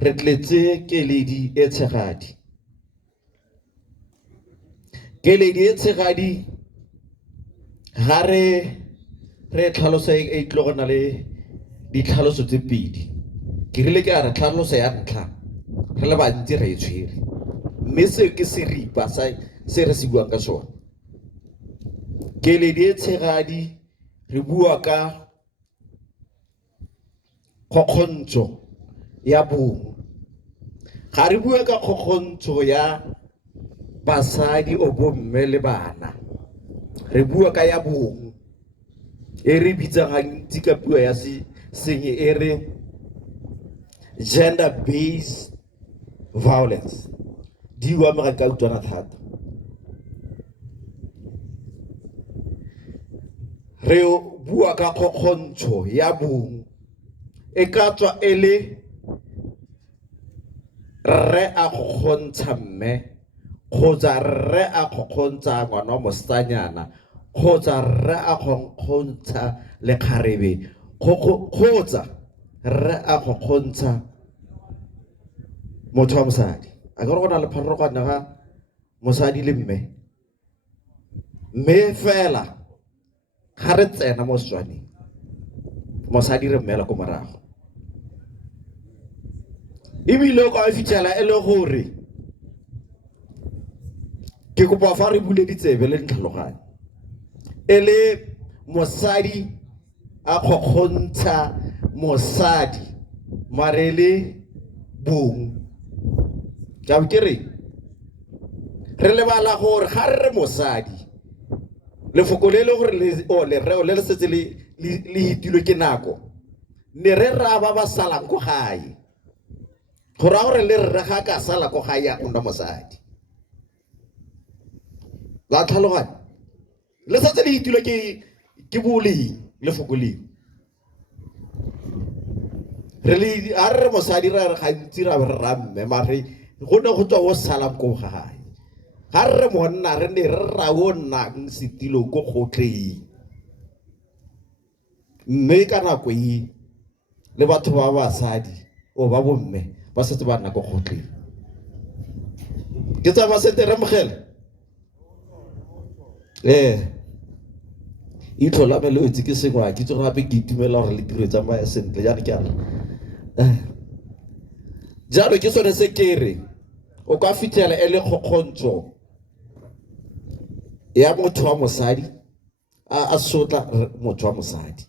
re tletse Keledi e Tshegadi. Keledi e Tshegadi ga re tlhalosa e tlo go na le ditlhaloso tse pedi. Ke rile ke a re tlhaloso ya ntlha re le bantsi re e tshwere, mme seo ke seripa se re se buang ka sone. Keledi e Tshegadi re bua ka kgokgontsho ya bong. Ga re bua ka kgokgontsho ya basadi o bomme le bana, re bua ka ya bong e re bitsang gantsi ka puo ya senye e re gender based violence. Di wa me ka utlwana thata. Re bua ka kgokgontsho ya bong e ka tswa e le rre a kgokgontsha mme kgotsa rre a kgokgontsha ngwana wa mosetsanyana kgotsa rre a kgokgontsha lekgarebe kgotsa rre a kgokgontsha motho wa mosadi. A ke re go na le pharologano ga mosadi le mme fela ga re tsena mo Setswaneng mosadi re mmela ko morago. Ebile o ka fitlhela e le gore ke kopa fa re bule ditsebe le ditlhaloganyo e le mosadi a kgokgontsha mosadi mare le bong. Ja ke re lebala gore ga re mosadi lefoko le le gore le setse le hitilwe ke nako ne re ra ba salang ko gae go ra gore le re ga ka sala ko gae ya nna mosadi. La tlhaloganya le setse le hitilwe ke boleng lefoko le re a re mosadi ra re gantsi ra mme mare go ne go tswa go salang ko gae. Ga re monna re ne re ra o nnang setilo ko kgotleng, mme ka nako le batho ba basadi o ba bomme ba setse ba nna ko kgotleng. Ke tsa ba sente re mogela itlola me le itse ke sengwa ke tsoga gape ke itumela gore le tiro tsa maya sentle jana ke ala jalo ke sone se ke re o ka fitlhela e le kgokgontsho ya motho wa mosadi a sotla motho wa mosadi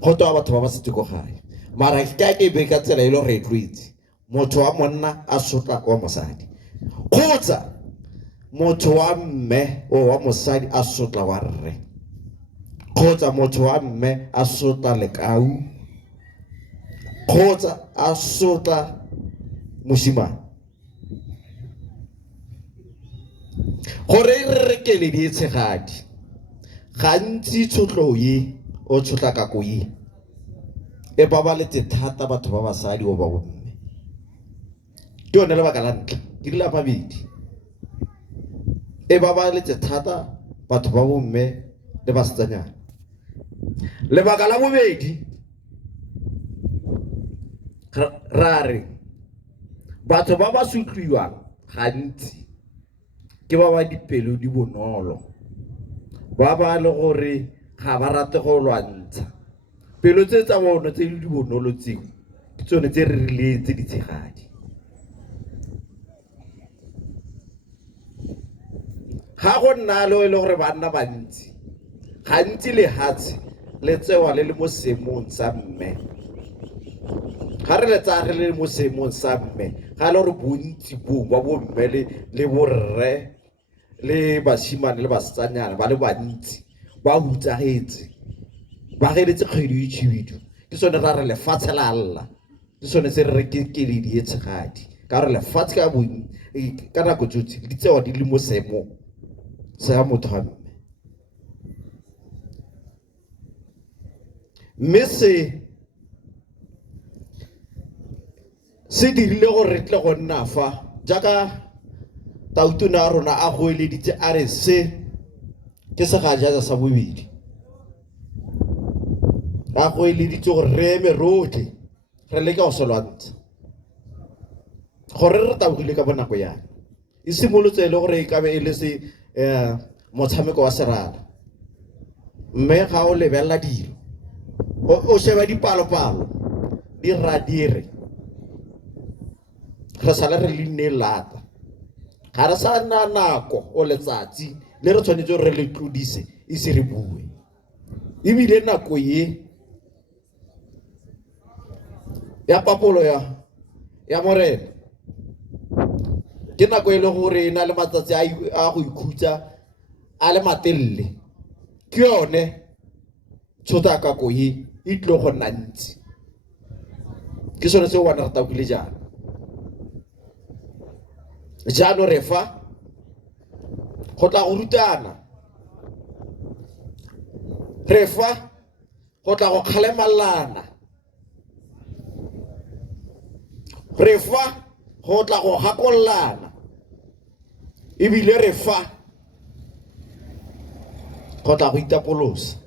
go toa batho ba ba setse ko gae, mara ke be ka tsela e le re tlwetse motho wa monna a sotla wa mosadi kgotsa motho wa mme o wa mosadi a sotla wa rre kgotsa motho wa mme a sotla lekau kgotsa a sotla mosimane. Gore re Keledi e Tshegadi gantsi tshotlo o tshotla ka ko e babaletse thata batho ba basadi o ba bomme. Ke yone lebaka la ntlha ke dila mabedi e babaletse thata batho ba bomme le basetsanyana. Lebaka la bobedi ra re batho ba ba sotliwang gantsi ke ba ba dipelo di bonolo, ba ba le gore ga ba rate go lwantsha. Pelo tse tsa bona tse di bonolo tseo ke tsone tse re riletse ditshegadi. Ga go nna le gore banna bantsi gantsi le hatse le tsewa le mo seemong sa mme. Ga re le tsaya re le mo seemong sa mme ga le gore bontsi bong ba bomme le borre le basimane le basetsanyana ba le bantsi ba hutsagetse ba geletse kgwedi tšhibidu. Ke sone ra re lefatshe la alla, ke sone se re ke Keledi e Tshegadi ka re lefatshe ka nako tsotlhe di tsewa di le mo seemong sa motho wa mme. Mme se dirile gore re tle go nna fa jaaka tautona a rona a go eleditse a re se ke segajaja sa bobedi. A go eleditse gore re eme rotlhe re leka go se lwantsha. gore re tabogile ka bonako yana e simolotse le gore e ka be e le se motshameko wa serala mme ga o lebella dilo o sheba dipalopalo di radire re sala re le nne lata ga re sa na nako o letsatsi le re tshwanetse re le tlodise e se re bue ebile nako ye ya papolo ya morena ke nako e le gore e na le matsatsi a go ikhutsa a le matelele ke yone tshota ka ko e tlo go nna ntsi ke sone se o bona re tabogile jaanong re fa go tla go rutana re fa go tla go kgalemalana re fa go tla go gakolana ebile re fa go tla go itapolosa